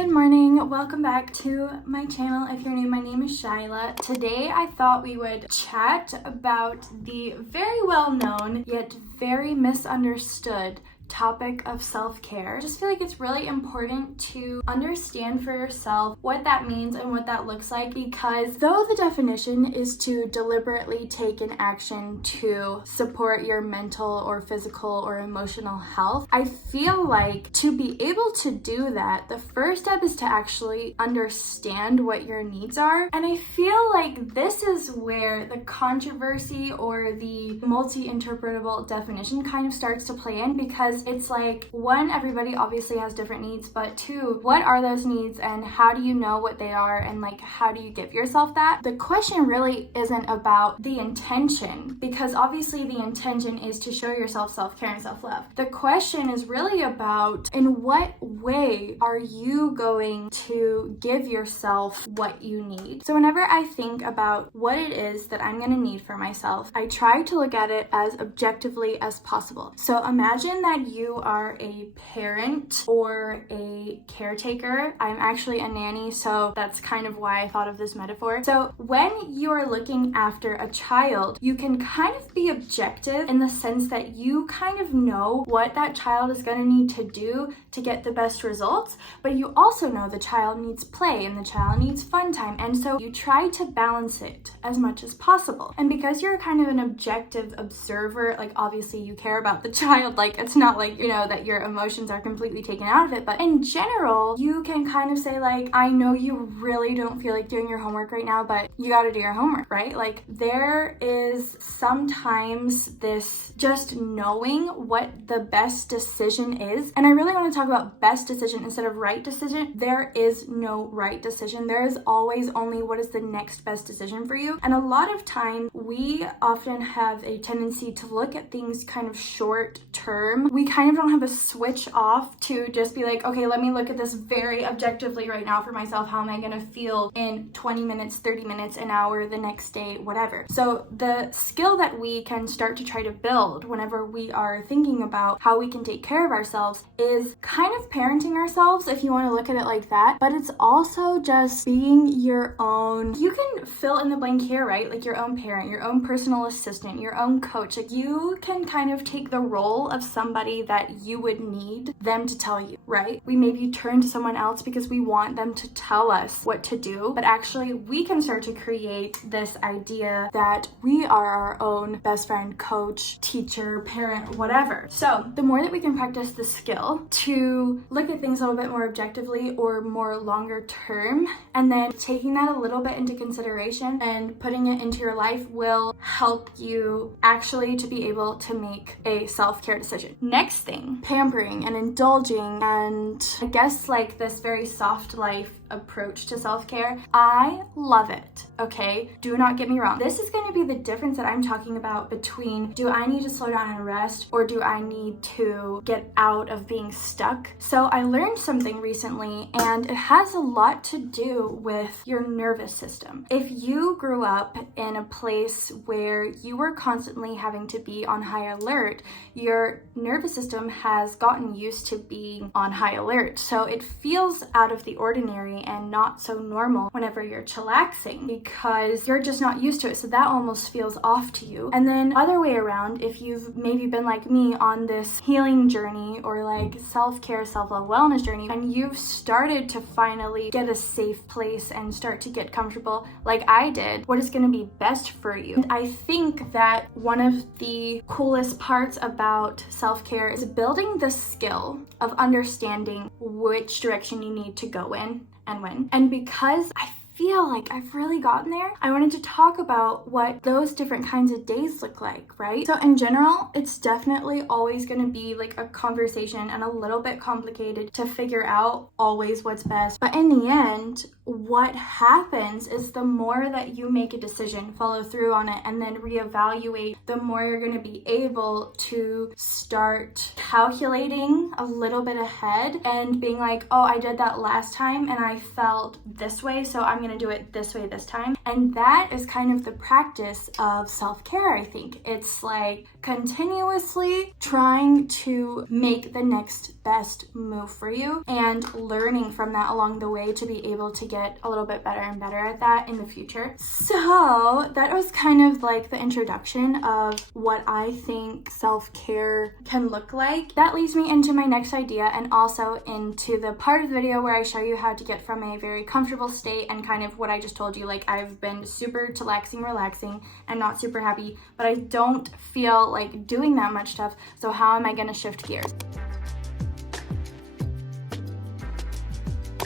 Good morning, welcome back to my channel. If you're new, my name is Shyla. Today I thought we would chat about the very well known yet very misunderstood topic of self-care. I just feel like it's really important to understand for yourself what that means and what that looks like, because though the definition is to deliberately take an action to support your mental or physical or emotional health, I feel like to be able to do that, the first step is to actually understand what your needs are. And I feel like this is where the controversy or the multi-interpretable definition kind of starts to play in, because it's like, one, everybody obviously has different needs, but two, what are those needs and how do you know what they are, and like, how do you give yourself that? The question really isn't about the intention, because obviously the intention is to show yourself self-care and self-love. The question is really about, in what way are you going to give yourself what you need? So whenever I think about what it is that I'm going to need for myself, I try to look at it as objectively as possible. So imagine that you are a parent or a caretaker. I'm actually a nanny, so that's kind of why I thought of this metaphor. So when you are looking after a child, you can kind of be objective in the sense that you kind of know what that child is going to need to do to get the best results, but you also know the child needs play and the child needs fun time, and so you try to balance it as much as possible. And because you're kind of an objective observer, like obviously you care about the child, like it's not like, you know, that your emotions are completely taken out of it, but in general, you can kind of say like, I know you really don't feel like doing your homework right now, but you got to do your homework, right? Like there is sometimes this just knowing what the best decision is. And I really want to talk about best decision instead of right decision. There is no right decision. There is always only what is the next best decision for you. And a lot of time we often have a tendency to look at things kind of short term. We kind of don't have a switch off to just be like, okay, let me look at this very objectively right now for myself. How am I going to feel in 20 minutes, 30 minutes, an hour, the next day, whatever. So the skill that we can start to try to build whenever we are thinking about how we can take care of ourselves is kind of parenting ourselves, if you want to look at it like that. But it's also just being your own, you can fill in the blank here, right? Like your own parent, your own personal assistant, your own coach. Like you can kind of take the role of somebody that you would need them to tell you, right? We maybe turn to someone else because we want them to tell us what to do, but actually we can start to create this idea that we are our own best friend, coach, teacher, parent, whatever. So the more that we can practice the skill to look at things a little bit more objectively or more longer term, and then taking that a little bit into consideration and putting it into your life will help you actually to be able to make a self-care decision. Next thing, pampering and indulging, and I guess like this very soft life approach to self-care. I love it, okay? Do not get me wrong. This is going to be the difference that I'm talking about between, do I need to slow down and rest, or do I need to get out of being stuck? So I learned something recently, and it has a lot to do with your nervous system. If you grew up in a place where you were constantly having to be on high alert, your nervous system has gotten used to being on high alert. So it feels out of the ordinary and not so normal whenever you're chillaxing, because you're just not used to it. So that almost feels off to you. And then other way around, if you've maybe been like me on this healing journey or like self-care, self-love, wellness journey, and you've started to finally get a safe place and start to get comfortable like I did, what is going to be best for you? And I think that one of the coolest parts about self-care is building the skill of understanding which direction you need to go in and when. And because I feel like I've really gotten there, I wanted to talk about what those different kinds of days look like, right? So in general, it's definitely always going to be like a conversation and a little bit complicated to figure out always what's best. But in the end, what happens is the more that you make a decision, follow through on it, and then reevaluate, the more you're going to be able to start calculating a little bit ahead and being like, oh, I did that last time and I felt this way, so I'm going to do it this way this time. And that is kind of the practice of self-care, I think. It's like continuously trying to make the next best move for you and learning from that along the way to be able to get a little bit better and better at that in the future. So that was kind of like the introduction of what I think self-care can look like. That leads me into my next idea and also into the part of the video where I show you how to get from a very comfortable state and kind of what I just told you, like I've been super chillaxing, relaxing, and not super happy, but I don't feel like doing that much stuff. So how am I going to shift gears?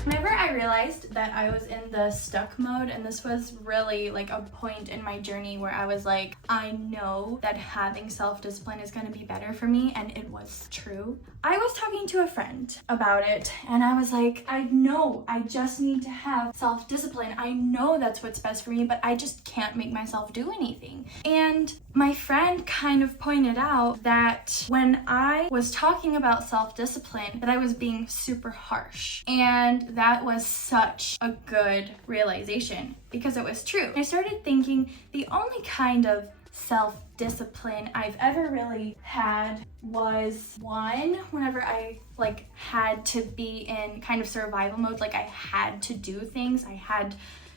Whenever I realized that I was in the stuck mode, and this was really like a point in my journey where I was like, I know that having self-discipline is going to be better for me, and it was true. I was talking to a friend about it, and I was like, I know I just need to have self-discipline. I know that's what's best for me, but I just can't make myself do anything. And my friend kind of pointed out that when I was talking about self-discipline, that I was being super harsh. And that was such a good realization because it was true. I started thinking the only kind of self-discipline I've ever really had was one whenever I like had to be in kind of survival mode, like I had to do things, I had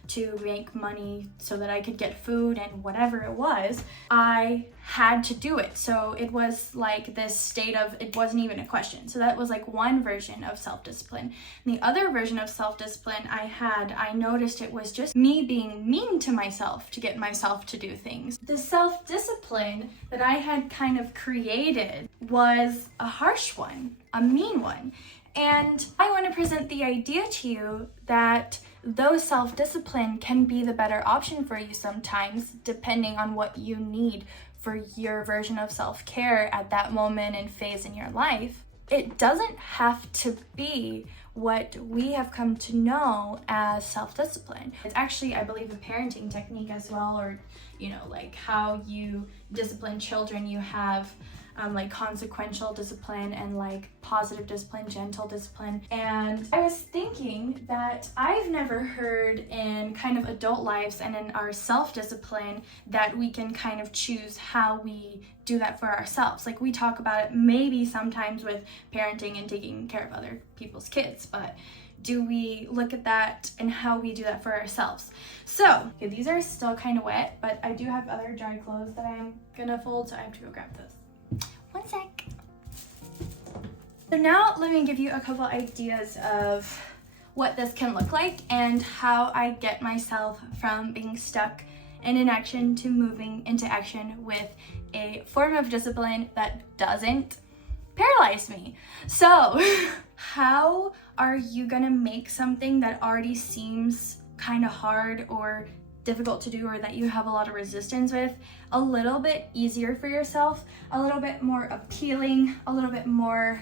to make money so that I could get food and whatever it was, I had to do it. So it was like this state of, it wasn't even a question. So that was like one version of self-discipline. And the other version of self-discipline I noticed it was just me being mean to myself to get myself to do things. The self-discipline that I had kind of created was a harsh one, a mean one. And I want to present the idea to you that though self-discipline can be the better option for you sometimes, depending on what you need for your version of self-care at that moment and phase in your life, it doesn't have to be what we have come to know as self-discipline. It's actually, I believe, a parenting technique as well, or, you know, like how you discipline children. You have like consequential discipline and like positive discipline, gentle discipline. And I was thinking that I've never heard in kind of adult lives and in our self-discipline that we can kind of choose how we do that for ourselves. Like we talk about it maybe sometimes with parenting and taking care of other people's kids, but do we look at that and how we do that for ourselves? So, okay, these are still kind of wet, but I do have other dry clothes that I'm gonna fold, so I have to go grab those. One sec. So now let me give you a couple ideas of what this can look like and how I get myself from being stuck in inaction to moving into action with a form of discipline that doesn't paralyze me. So how are you gonna make something that already seems kind of hard or difficult to do, or that you have a lot of resistance with, a little bit easier for yourself, a little bit more appealing, a little bit more,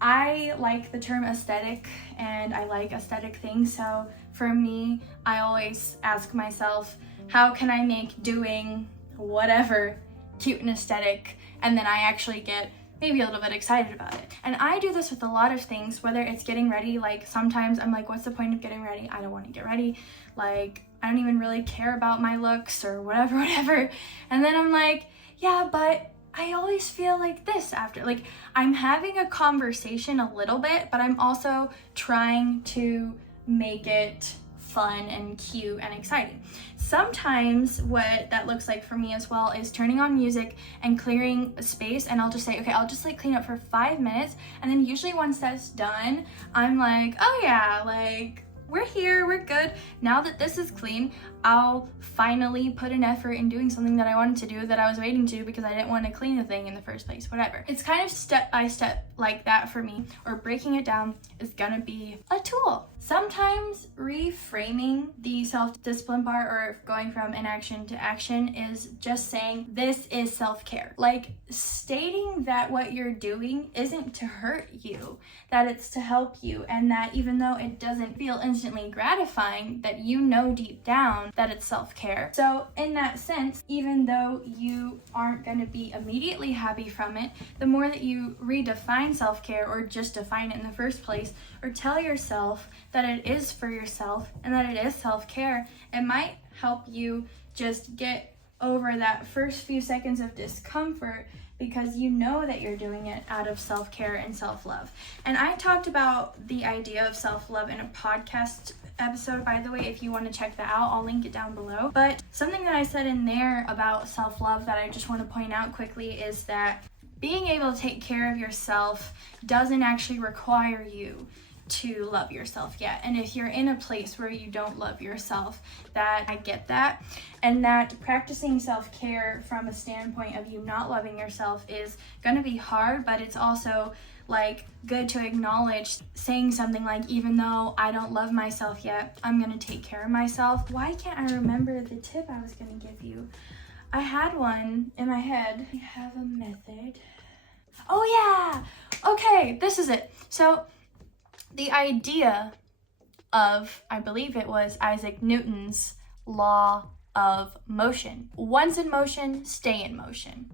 I like the term aesthetic and I like aesthetic things. So for me, I always ask myself, how can I make doing whatever cute and aesthetic? And then I actually get maybe a little bit excited about it. And I do this with a lot of things, whether it's getting ready, like sometimes I'm like, what's the point of getting ready? I don't want to get ready. Like, I don't even really care about my looks or whatever. And then I'm like, yeah, but I always feel like this after. Like, I'm having a conversation a little bit, but I'm also trying to make it fun and cute and exciting. Sometimes what that looks like for me as well is turning on music and clearing a space, and I'll just say, okay, I'll just like clean up for 5 minutes, and then usually once that's done, I'm like, oh yeah, like we're here, we're good. Now that this is clean, I'll finally put an effort in doing something that I wanted to do that I was waiting to because I didn't want to clean the thing in the first place, whatever. It's kind of step by step like that for me, or breaking it down is gonna be a tool. Sometimes reframing the self-discipline part or going from inaction to action is just saying this is self-care. Like stating that what you're doing isn't to hurt you, that it's to help you, and that even though it doesn't feel instantly gratifying, that you know deep down that it's self-care. So in that sense, even though you aren't going to be immediately happy from it, the more that you redefine self-care or just define it in the first place, or tell yourself that it is for yourself and that it is self-care, it might help you just get over that first few seconds of discomfort because you know that you're doing it out of self-care and self-love. And I talked about the idea of self-love in a podcast episode, by the way. If you want to check that out, I'll link it down below. But something that I said in there about self-love that I just want to point out quickly is that being able to take care of yourself doesn't actually require you to love yourself yet. And if you're in a place where you don't love yourself, that I get that, and that practicing self-care from a standpoint of you not loving yourself is going to be hard, but it's also like good to acknowledge, saying something like, even though I don't love myself yet, I'm going to take care of myself. Why can't I remember the tip I was going to give you? I had one in my head. I have a method. Oh yeah! Okay, this is it. So the idea of, I believe it was Isaac Newton's law of motion. Once in motion, stay in motion.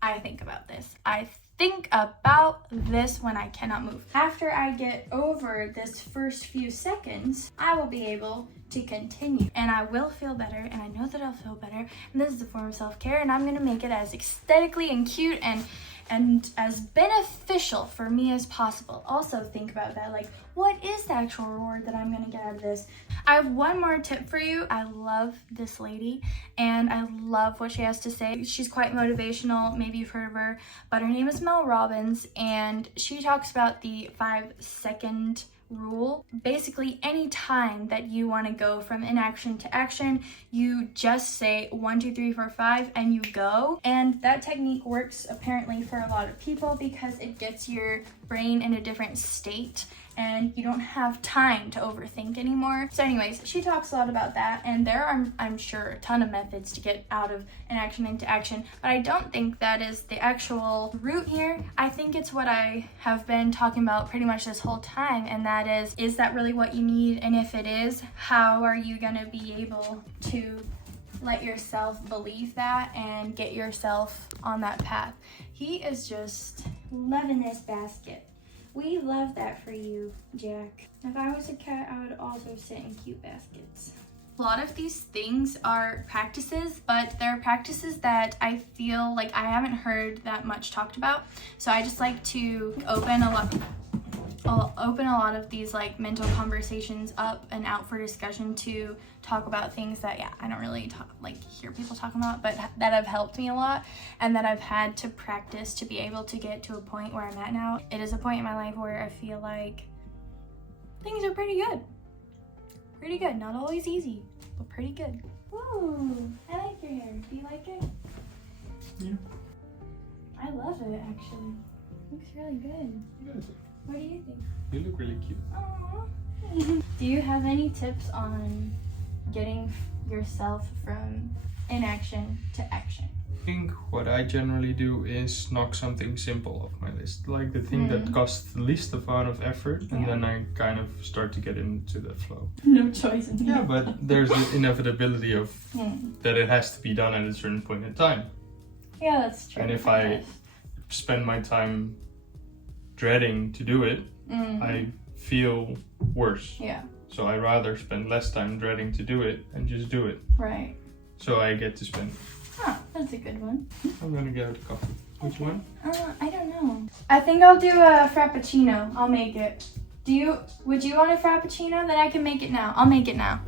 I think about this. I think about this when I cannot move. After I get over this first few seconds, I will be able to continue, and I will feel better, and I know that I'll feel better, and this is a form of self-care, and I'm gonna make it as aesthetically and cute and as beneficial for me as possible. Also think about that, like, what is the actual reward that I'm gonna get out of this? I have one more tip for you. I love this lady, and I love what she has to say. She's quite motivational, maybe you've heard of her, but her name is Mel Robbins, and she talks about the 5-second rule. Basically, any time that you want to go from inaction to action, you just say 1, 2, 3, 4, 5 and you go. And that technique works apparently for a lot of people because it gets your brain in a different state and you don't have time to overthink anymore. So anyways, she talks a lot about that, and there are, I'm sure, a ton of methods to get out of inaction into action, but I don't think that is the actual root here. I think it's what I have been talking about pretty much this whole time, and that is that really what you need? And if it is, how are you gonna be able to let yourself believe that and get yourself on that path? He is just loving this basket. We love that for you, Jack. If I was a cat, I would also sit in cute baskets. A lot of these things are practices, but they're practices that I feel like I haven't heard that much talked about. So I just like to open a lot of these like mental conversations up and out for discussion to talk about things that I don't really hear people talking about, but that have helped me a lot and that I've had to practice to be able to get to a point where I'm at now. It is a point in my life where I feel like things are pretty good. Pretty good. Not always easy, but pretty good. Ooh, I like your hair. Do you like it? Yeah. I love it, actually. It looks really good. Good. What do you think? You look really cute. Aww. Do you have any tips on getting yourself from inaction to action? I think what I generally do is knock something simple off my list, like the thing that costs the least amount of effort, and then I kind of start to get into the flow. No choice in Yeah, but there's the inevitability of that it has to be done at a certain point in time. Yeah, that's true. And if I spend my time dreading to do it, I feel worse. Yeah. So I rather spend less time dreading to do it and just do it. Right. So I get to spend. Huh, that's a good one. I'm gonna get out the coffee. Which one? I don't know. I think I'll do a frappuccino. I'll make it. Would you want a frappuccino? Then I can make it now. I'll make it now.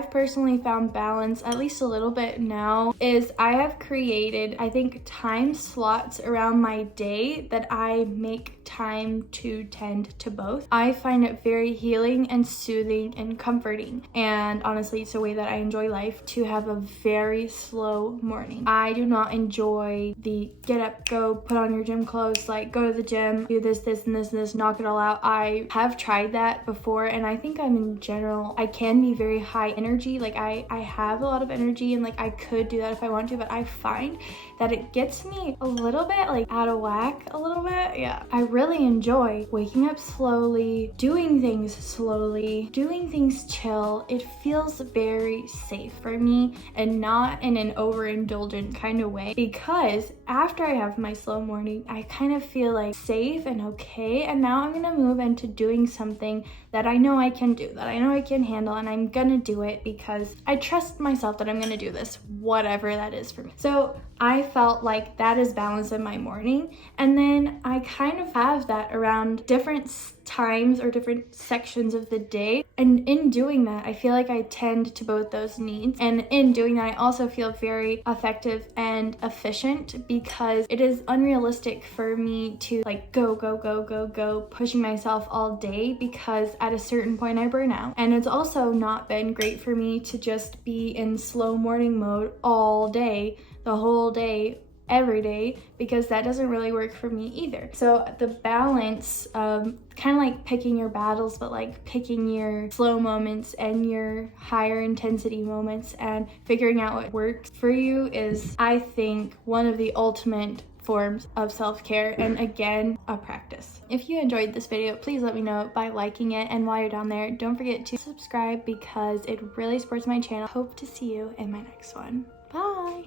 I've personally found balance, at least a little bit now, is I have created, I think, time slots around my day that I make time to tend to both. I find it very healing and soothing and comforting, and honestly, it's a way that I enjoy life to have a very slow morning. I do not enjoy the get up, go, put on your gym clothes, like go to the gym, do this, and this, knock it all out. I have tried that before, and I think I'm in general, I can be very high energy. Like I have a lot of energy, and like I could do that if I want to, but I find that it gets me a little bit like out of whack a little bit. Yeah, I really enjoy waking up slowly, doing things slowly, doing things chill. It feels very safe for me, and not in an overindulgent kind of way, because after I have my slow morning, I kind of feel like safe and okay, and now I'm gonna move into doing something that I know I can do, that I know I can handle, and I'm gonna do it because I trust myself that I'm gonna do this, whatever that is for me. So I felt like that is balance in my morning, and then I kind of have that around different times or different sections of the day, and in doing that I feel like I tend to both those needs, and in doing that I also feel very effective and efficient, because it is unrealistic for me to like go pushing myself all day, because at a certain point I burn out. And it's also not been great for me to just be in slow morning mode all day, the whole day, every day, because that doesn't really work for me either. So the balance of kind of like picking your battles, but like picking your slow moments and your higher intensity moments and figuring out what works for you is, I think, one of the ultimate forms of self-care, and again, a practice. If you enjoyed this video, please let me know by liking it, and while you're down there, don't forget to subscribe because it really supports my channel. Hope to see you in my next one. Bye!